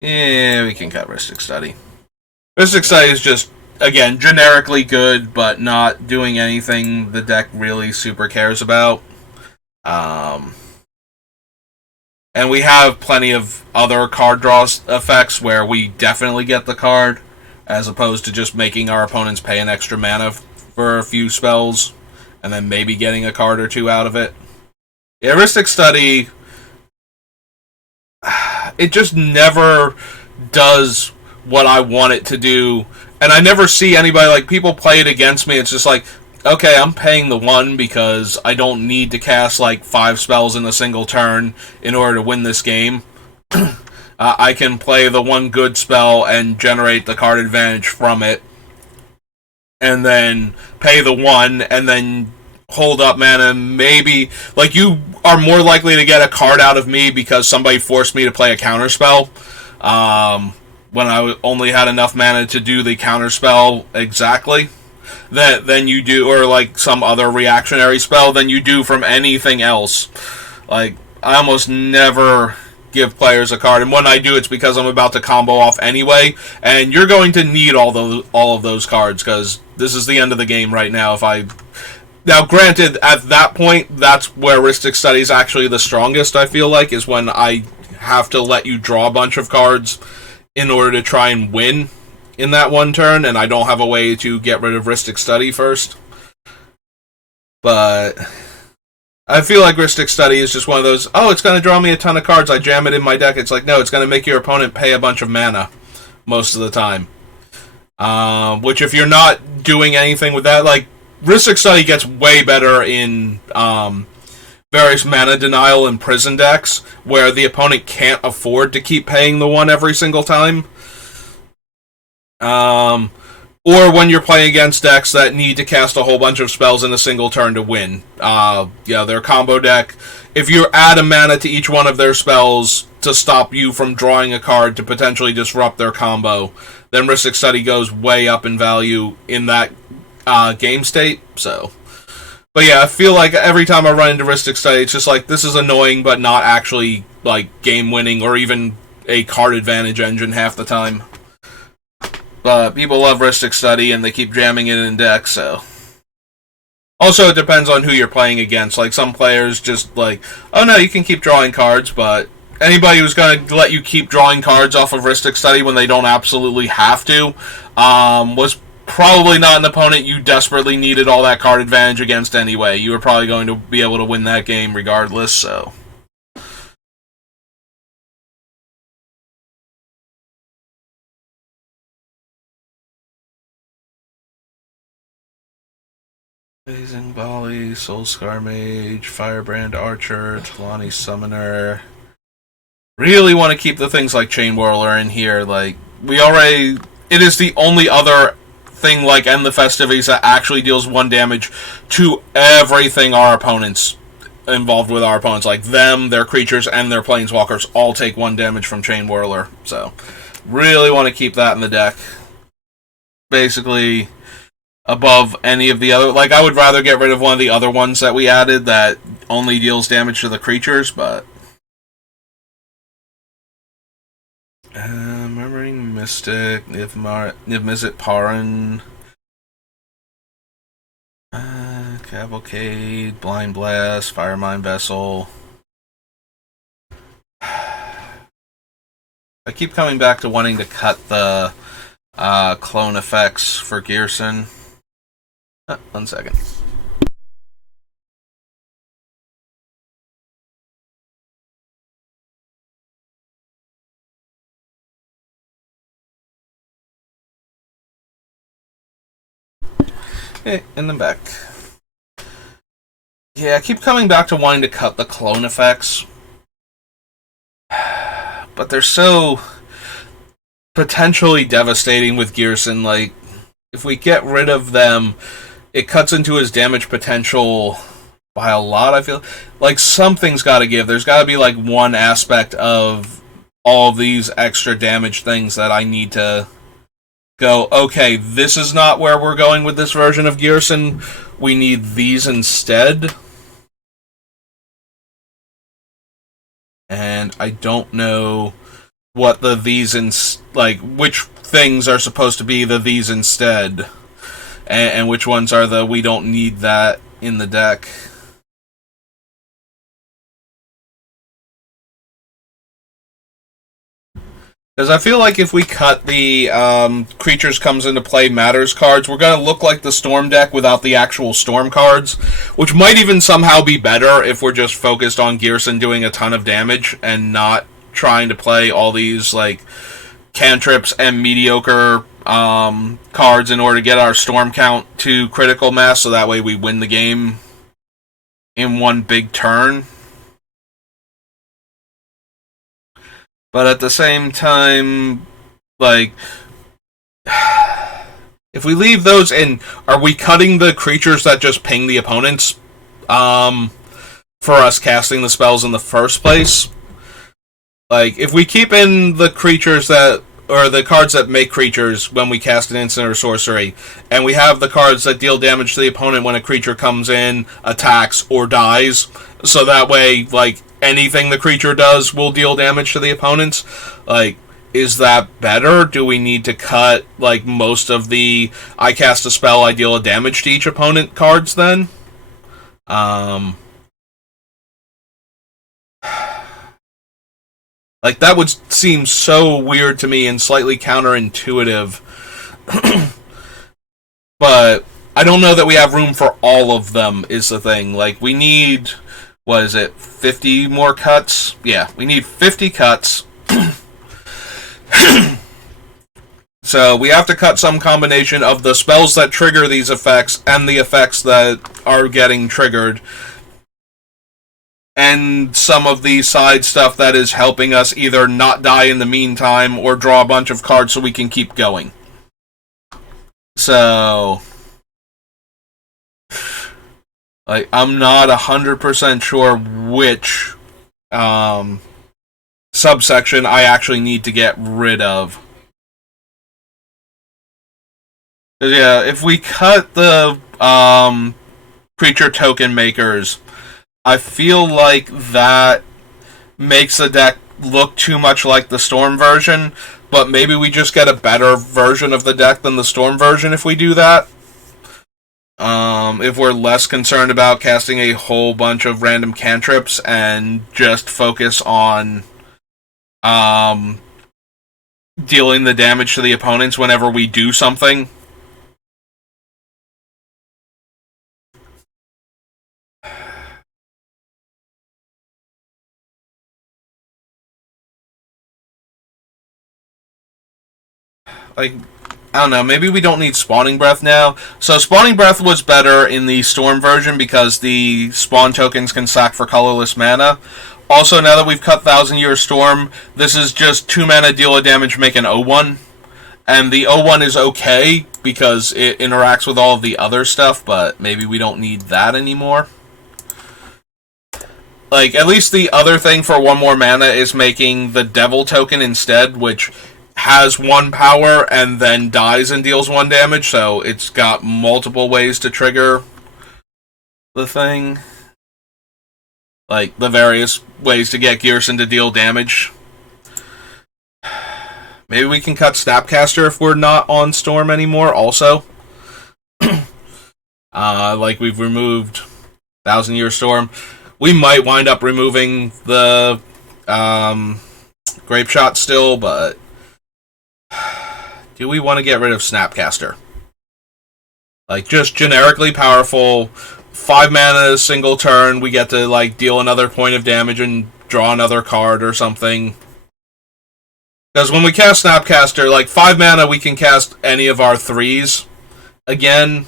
Yeah, we can cut Heuristic Study. Heuristic Study is just, again, generically good, but not doing anything the deck really super cares about. And we have plenty of other card draw effects where we definitely get the card, as opposed to just making our opponents pay an extra mana for a few spells, and then maybe getting a card or two out of it. Yeah, Heuristic Study, it just never does what I want it to do, and I never see anybody, like, people play it against me. It's just like, okay, I'm paying the 1 because I don't need to cast like 5 spells in a single turn in order to win this game. I can play the 1 good spell and generate the card advantage from it, and then pay the 1, and then hold up mana. Maybe, like, you are more likely to get a card out of me because somebody forced me to play a counterspell. When I only had enough mana to do the counterspell exactly, than you do, or like some other reactionary spell, than you do from anything else. Like, I almost never give players a card, and when I do, it's because I'm about to combo off anyway, and you're going to need all of those cards, because this is the end of the game right now. Now, granted, at that point, that's where Heuristic Study is actually the strongest, I feel like, is when I have to let you draw a bunch of cards in order to try and win in that 1 turn, and I don't have a way to get rid of Heuristic Study first. But I feel like Heuristic Study is just one of those, oh, it's going to draw me a ton of cards, I jam it in my deck. It's like, no, it's going to make your opponent pay a bunch of mana most of the time. Which, if you're not doing anything with that, like, Heuristic Study gets way better in various mana denial and prison decks, where the opponent can't afford to keep paying the 1 every single time. Or when you're playing against decks that need to cast a whole bunch of spells in a single turn to win. Their combo deck, if you add a mana to each one of their spells to stop you from drawing a card to potentially disrupt their combo, then Heuristic Study goes way up in value in that game state. So, but yeah, I feel like every time I run into Heuristic Study, it's just like, this is annoying, but not actually like game winning or even a card advantage engine half the time. But people love Heuristic Study, and they keep jamming it in decks, so. Also, it depends on who you're playing against. Like, some players just like, oh no, you can keep drawing cards, but anybody who's going to let you keep drawing cards off of Heuristic Study when they don't absolutely have to, was probably not an opponent you desperately needed all that card advantage against anyway. You were probably going to be able to win that game regardless, so. Blazing Volley, Soulscar Mage, Firebrand Archer, Talani Summoner. Really want to keep the things like Chain Whirler in here. Like, it is the only other thing like End the Festivities that actually deals 1 damage to everything our opponents involved with our opponents. Like, them, their creatures, and their planeswalkers all take 1 damage from Chain Whirler. So, really want to keep that in the deck. Basically, above any of the other. Like, I would rather get rid of one of the other ones that we added that only deals damage to the creatures, but. Murmuring Mystic, Niv-Mizzet Paran, Cavalcade, Blind Blast, Firemine Vessel. I keep coming back to wanting to cut the clone effects for Ghyrson. 1 second. Okay, and then back. Yeah, I keep coming back to wanting to cut the clone effects. But they're so potentially devastating with Ghyrson. Like, if we get rid of them, it cuts into his damage potential by a lot, I feel. Like, something's got to give. There's got to be, like, one aspect of all these extra damage things that I need to go, okay, this is not where we're going with this version of Ghyrson. We need these instead. And I don't know what the these which things are supposed to be the these instead, and which ones are the we don't need that in the deck. Because I feel like if we cut the Creatures Comes Into Play Matters cards, we're going to look like the Storm deck without the actual Storm cards, which might even somehow be better if we're just focused on Ghyrson doing a ton of damage and not trying to play all these like cantrips and mediocre cards in order to get our Storm count to critical mass, so that way we win the game in one big turn. But at the same time, like, if we leave those in, are we cutting the creatures that just ping the opponents for us casting the spells in the first place? Like, if we keep in the creatures that, or the cards that make creatures when we cast an instant or sorcery, and we have the cards that deal damage to the opponent when a creature comes in, attacks, or dies, so that way, like, anything the creature does will deal damage to the opponents. Like, is that better? Do we need to cut, like, most of the I cast a spell, I deal a damage to each opponent cards then? Like, that would seem so weird to me and slightly counterintuitive. But I don't know that we have room for all of them, is the thing. Like, we need, what is it, 50 more cuts? Yeah, we need 50 cuts. So we have to cut some combination of the spells that trigger these effects and the effects that are getting triggered, and some of the side stuff that is helping us either not die in the meantime or draw a bunch of cards so we can keep going. So, like, I'm not 100% sure which subsection I actually need to get rid of. Yeah, if we cut the creature token makers, I feel like that makes the deck look too much like the Storm version, but maybe we just get a better version of the deck than the Storm version if we do that. If we're less concerned about casting a whole bunch of random cantrips and just focus on dealing the damage to the opponents whenever we do something. Like, I don't know, maybe we don't need Spawning Breath now. So Spawning Breath was better in the Storm version because the spawn tokens can sack for colorless mana. Also, now that we've cut Thousand Year Storm, this is just 2 mana, deal a damage, make an 0-1. And the 0-1 is okay because it interacts with all of the other stuff, but maybe we don't need that anymore. Like, at least the other thing for 1 more mana is making the Devil token instead, which has one power and then dies and deals one damage, so it's got multiple ways to trigger the thing. Like, the various ways to get Ghyrson to deal damage. Maybe we can cut Snapcaster if we're not on Storm anymore, also. Like, we've removed Thousand Year Storm. We might wind up removing the Grape Shot still, but do we want to get rid of Snapcaster? Like, just generically powerful, 5 mana, single turn, we get to, like, deal another point of damage and draw another card or something. Because when we cast Snapcaster, like, 5 mana, we can cast any of our 3s again,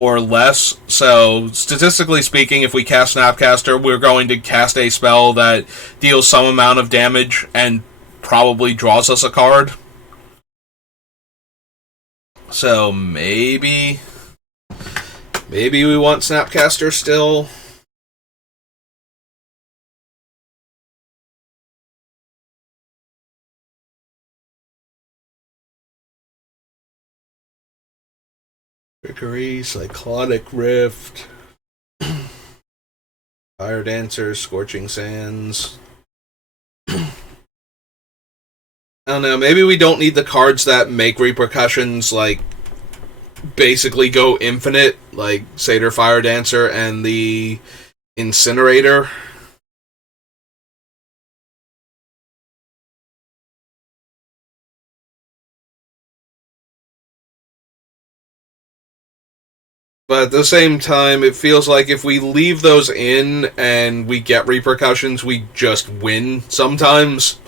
or less. So, statistically speaking, if we cast Snapcaster, we're going to cast a spell that deals some amount of damage and probably draws us a card. So, maybe we want Snapcaster still. Trickery, Cyclonic Rift, Fire Dancer, Scorching Sands. I don't know, maybe we don't need the cards that make repercussions, like, basically go infinite, like Satyr Fire Dancer and the Incinerator. But at the same time, it feels like if we leave those in and we get repercussions, we just win sometimes.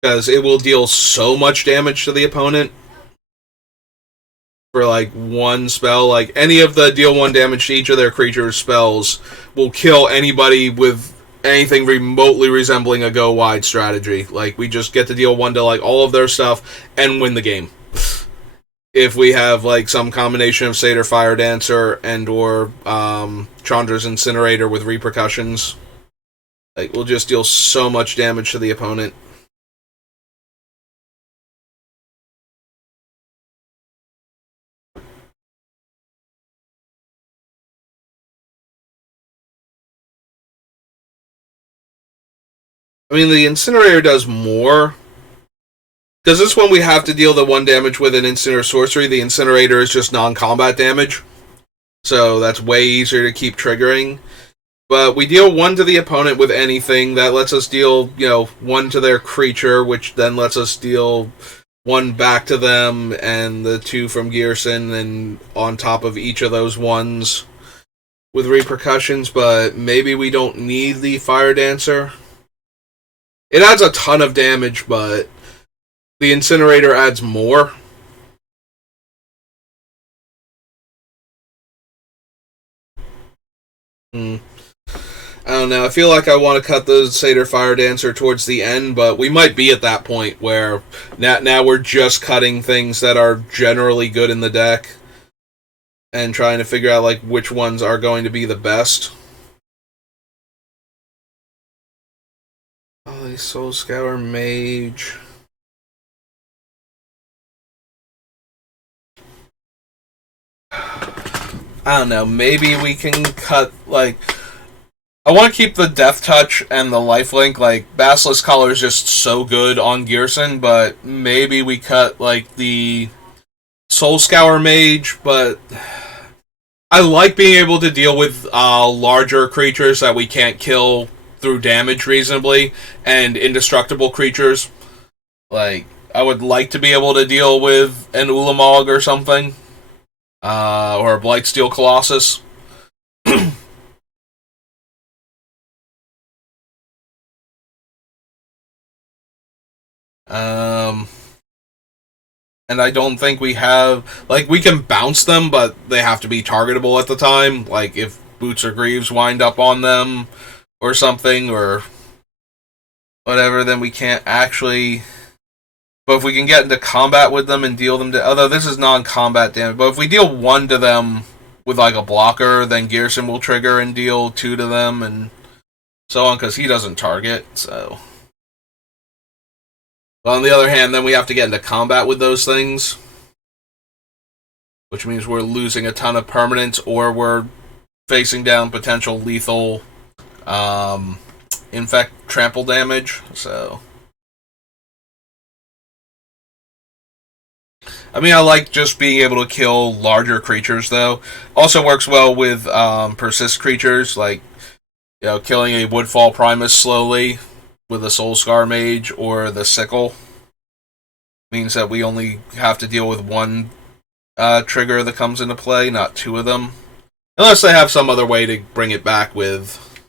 Because it will deal so much damage to the opponent. For like one spell, like any of the deal 1 damage to each of their creatures' spells will kill anybody with anything remotely resembling a go wide strategy. Like, we just get to deal 1 to like all of their stuff and win the game. If we have like some combination of Satyr Fire Dancer and or Chandra's Incinerator with repercussions, like, we'll just deal so much damage to the opponent. I mean, the Incinerator does more. Because this one we have to deal the 1 damage with an instant or sorcery. The Incinerator is just non-combat damage. So that's way easier to keep triggering. But we deal 1 to the opponent with anything. That lets us deal, 1 to their creature, which then lets us deal 1 back to them, and the 2 from Ghyrson, and on top of each of those ones with repercussions. But maybe we don't need the Fire Dancer. It adds a ton of damage, but the Incinerator adds more. I don't know. I feel like I want to cut the Satyr Fire Dancer towards the end, but we might be at that point where now we're just cutting things that are generally good in the deck and trying to figure out like which ones are going to be the best. Oh, Soul Scour Mage. I don't know, maybe we can cut, like, I want to keep the Death Touch and the Lifelink. Like, Basilisk Collar is just so good on Ghyrson, but maybe we cut, like, the Soul Scour Mage, but I like being able to deal with larger creatures that we can't kill through damage reasonably, and indestructible creatures. Like, I would like to be able to deal with an Ulamog or something. Or a Blightsteel Colossus. And I don't think we have... Like, we can bounce them, but they have to be targetable at the time. Like, if Boots or Greaves wind up on them, or something, or whatever, then we can't actually... But if we can get into combat with them and deal them to... Although this is non-combat damage, but if we deal 1 to them with, like, a blocker, then Ghyrson will trigger and deal 2 to them, and so on, because he doesn't target, so... But on the other hand, then we have to get into combat with those things, which means we're losing a ton of permanents, or we're facing down potential lethal infect trample damage. So, I mean, I like just being able to kill larger creatures, though. Also works well with persist creatures, like, you know, killing a Woodfall Primus slowly with a Soul Scar Mage or the Sickle. Means that we only have to deal with one trigger that comes into play, not two of them. Unless they have some other way to bring it back with,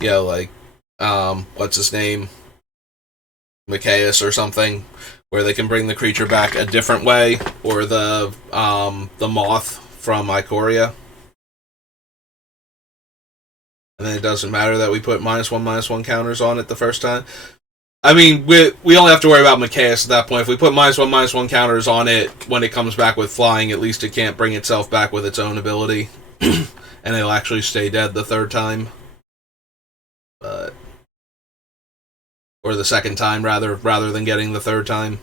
you know, like, what's his name? Micaeus or something, where they can bring the creature back a different way, or the moth from Ikoria. And then it doesn't matter that we put -1/-1 counters on it the first time. I mean, we only have to worry about Micaeus at that point. If we put -1/-1 counters on it when it comes back with flying, at least it can't bring itself back with its own ability. And it'll actually stay dead the third time. But... or the second time, rather than getting the third time.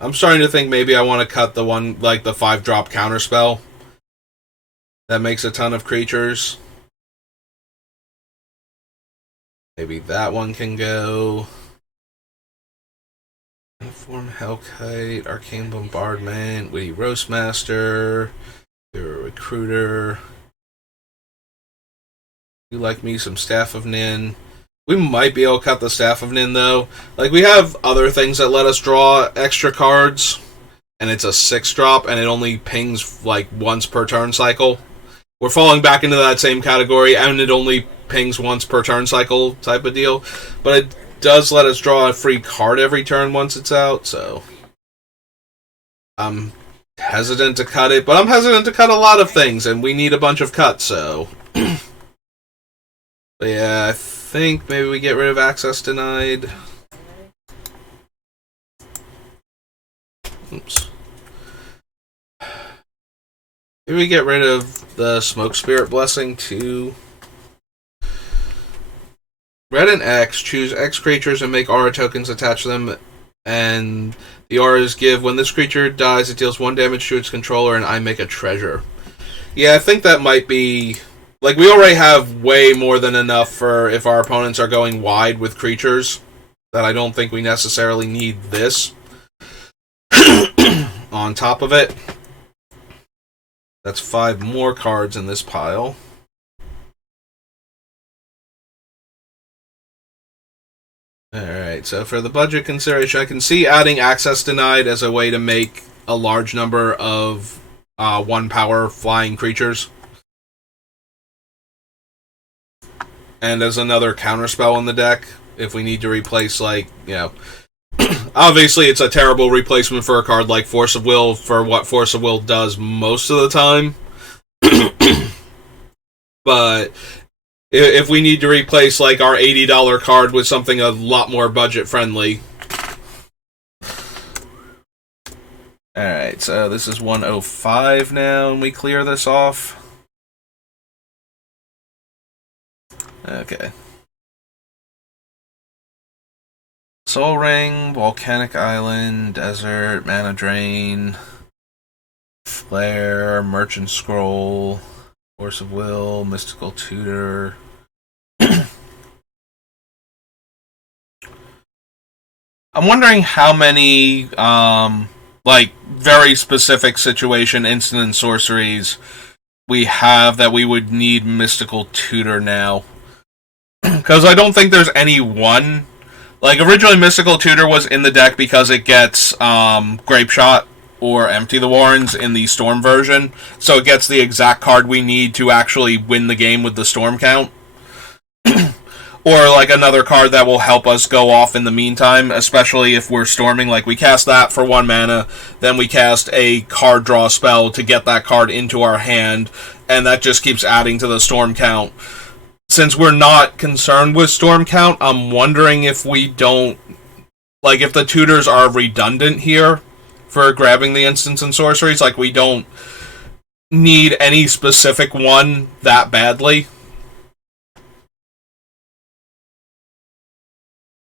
I'm starting to think maybe I want to cut the one, like the 5-drop counterspell that makes a ton of creatures. Maybe that one can go. Form Hellkite, Arcane Bombardment, Witty Roastmaster, you're a Recruiter. You like me some Staff of Nin. We might be able to cut the Staff of Nin, though. Like, we have other things that let us draw extra cards, and it's a 6-drop, and it only pings, like, once per turn cycle. We're falling back into that same category, and it only pings once per turn cycle type of deal. But it does let us draw a free card every turn once it's out, so... I'm hesitant to cut it, but I'm hesitant to cut a lot of things, and we need a bunch of cuts, so... But yeah, I think maybe we get rid of Access Denied. Oops. Maybe we get rid of the Smoke Spirit Blessing too. Red and X, choose X creatures and make aura tokens attached to them, and the auras give, when this creature dies, it deals 1 damage to its controller, and I make a treasure. Yeah, I think that might be... Like, we already have way more than enough for if our opponents are going wide with creatures, that I don't think we necessarily need this on top of it. That's 5 more cards in this pile. Alright, so for the budget consideration, I can see adding Access Denied as a way to make a large number of 1-power flying creatures. And as another counterspell in the deck, if we need to replace, like, you know... Obviously, it's a terrible replacement for a card like Force of Will for what Force of Will does most of the time. But if we need to replace, like, our $80 card with something a lot more budget-friendly... Alright, so this is 105 now, and we clear this off. Okay. Soul Ring, Volcanic Island, Desert, Mana Drain, Flare, Merchant Scroll, Force of Will, Mystical Tutor. I'm wondering how many, like, very specific situation instant and sorceries we have that we would need Mystical Tutor now. Because I don't think there's any one. Like, originally Mystical Tutor was in the deck because it gets Grape Shot or Empty the Warrens in the Storm version. So it gets the exact card we need to actually win the game with the Storm count. Or, like, another card that will help us go off in the meantime, especially if we're storming. Like, we cast that for 1 mana, then we cast a card draw spell to get that card into our hand, and that just keeps adding to the Storm count. Since we're not concerned with Storm count, I'm wondering if we don't... Like, if the tutors are redundant here for grabbing the instants and sorceries. Like, we don't need any specific one that badly.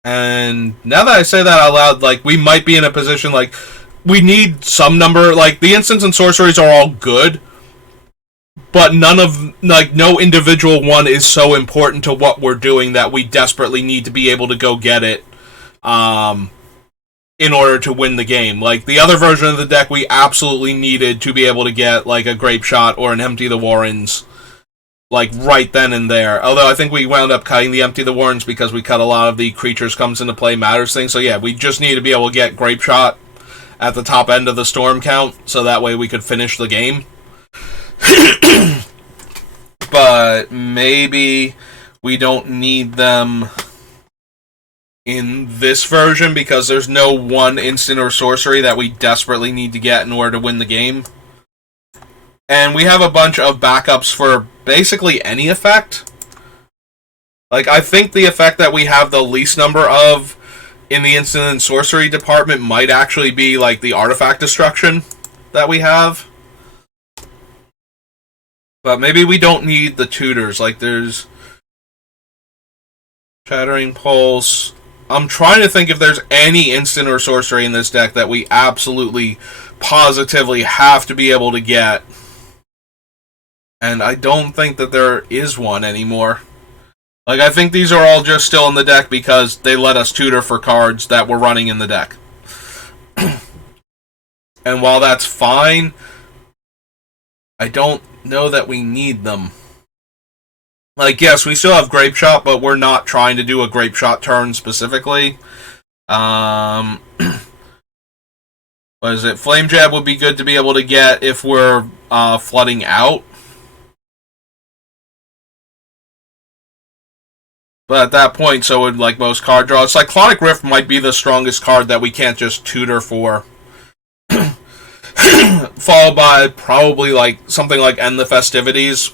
And now that I say that out loud, like, we might be in a position, like, we need some number, like, the instants and sorceries are all good, but no individual one is so important to what we're doing that we desperately need to be able to go get it, in order to win the game. Like, the other version of the deck, we absolutely needed to be able to get, like, a Grape Shot or an Empty the Warrens, like, right then and there. Although I think we wound up cutting the Empty the Warrens because we cut a lot of the creatures comes into play matters thing. So yeah, we just need to be able to get Grape Shot at the top end of the storm count, so that way we could finish the game. But maybe we don't need them in this version because there's no one instant or sorcery that we desperately need to get in order to win the game. And we have a bunch of backups for basically any effect. Like, I think the effect that we have the least number of in the instant and sorcery department might actually be, like, the artifact destruction that we have. But maybe we don't need the tutors. Like, there's Shattering Pulse. I'm trying to think if there's any instant or sorcery in this deck that we absolutely, positively have to be able to get. And I don't think that there is one anymore. Like, I think these are all just still in the deck because they let us tutor for cards that we're running in the deck. And while that's fine, I don't know that we need them. Like, yes, we still have Grape Shot, but we're not trying to do a Grape Shot turn specifically. What is it? Flame Jab would be good to be able to get if we're flooding out. But at that point, so would, like, most card draws. Cyclonic Rift might be the strongest card that we can't just tutor for. Followed by probably, like, something like End the Festivities,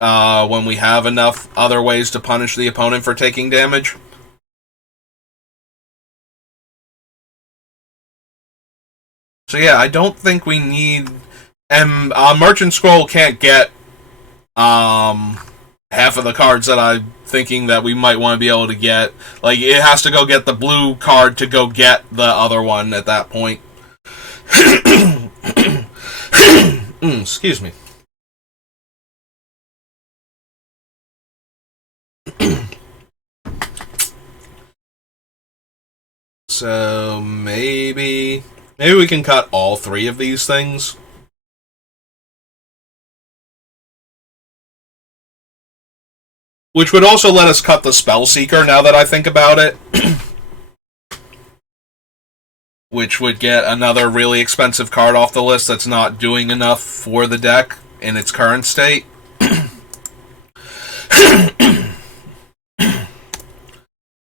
when we have enough other ways to punish the opponent for taking damage. So yeah, I don't think we need... And Merchant Scroll can't get half of the cards that I'm thinking that we might want to be able to get. Like, it has to go get the blue card to go get the other one at that point. Excuse me. So maybe we can cut all three of these things. Which would also let us cut the Spellseeker, now that I think about it. Which would get another really expensive card off the list that's not doing enough for the deck in its current state.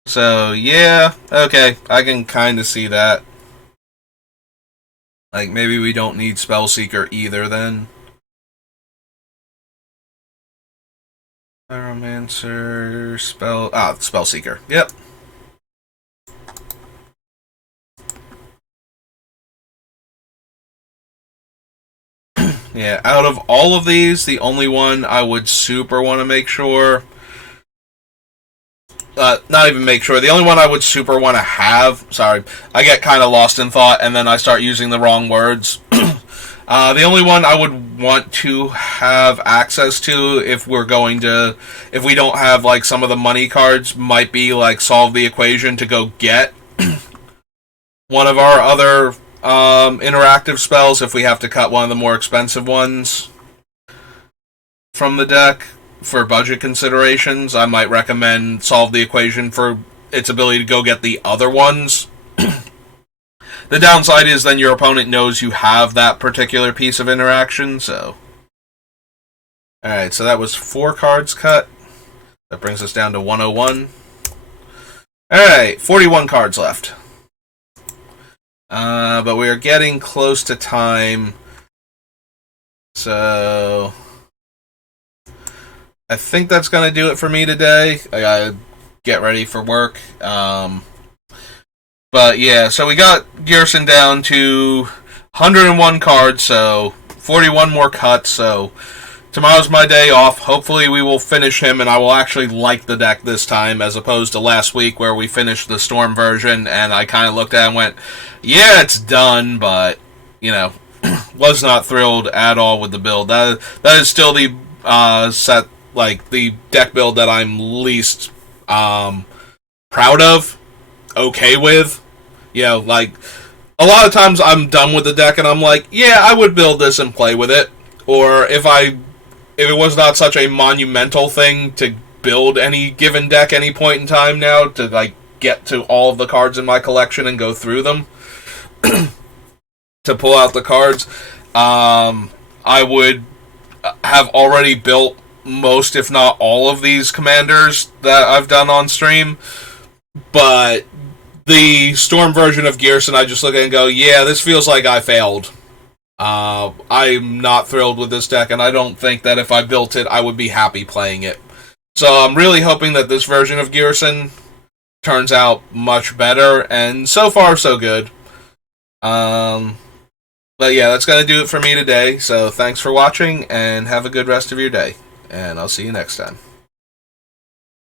So, yeah, okay, I can kind of see that. Like, maybe we don't need Spellseeker either, then. Pyromancer, Spellseeker. Yep. Yeah, out of all of these, the only one I would super want to make sure... not even make sure. The only one I would super want to have... Sorry, I get kind of lost in thought, and then I start using the wrong words. The only one I would want to have access to if we don't have, like, some of the money cards, might be, like, Solve the Equation to go get one of our other interactive spells if we have to cut one of the more expensive ones from the deck for budget considerations. I might recommend Solve the Equation for its ability to go get the other ones. The downside is then your opponent knows you have that particular piece of interaction, so... Alright, so that was 4 cards cut. That brings us down to 101. Alright, 41 cards left. But we are getting close to time. So... I think that's going to do it for me today. I gotta get ready for work. But yeah, so we got Ghyrson down to 101 cards, so 41 more cuts, so tomorrow's my day off. Hopefully we will finish him, and I will actually like the deck this time, as opposed to last week where we finished the Storm version, and I kind of looked at it and went, yeah, it's done, but, you know, was not thrilled at all with the build. That is still the set, like, the deck build that I'm least proud of, okay with. You know, like, a lot of times I'm done with the deck and I'm like, yeah, I would build this and play with it. Or if it was not such a monumental thing to build any given deck any point in time now, to, like, get to all of the cards in my collection and go through them, to pull out the cards, I would have already built most, if not all, of these commanders that I've done on stream. But the Storm version of Ghyrson, I just look at it and go, yeah, this feels like I failed. I'm not thrilled with this deck, and I don't think that if I built it, I would be happy playing it. So I'm really hoping that this version of Ghyrson turns out much better, and so far, so good. But yeah, that's going to do it for me today, so thanks for watching, and have a good rest of your day, and I'll see you next time.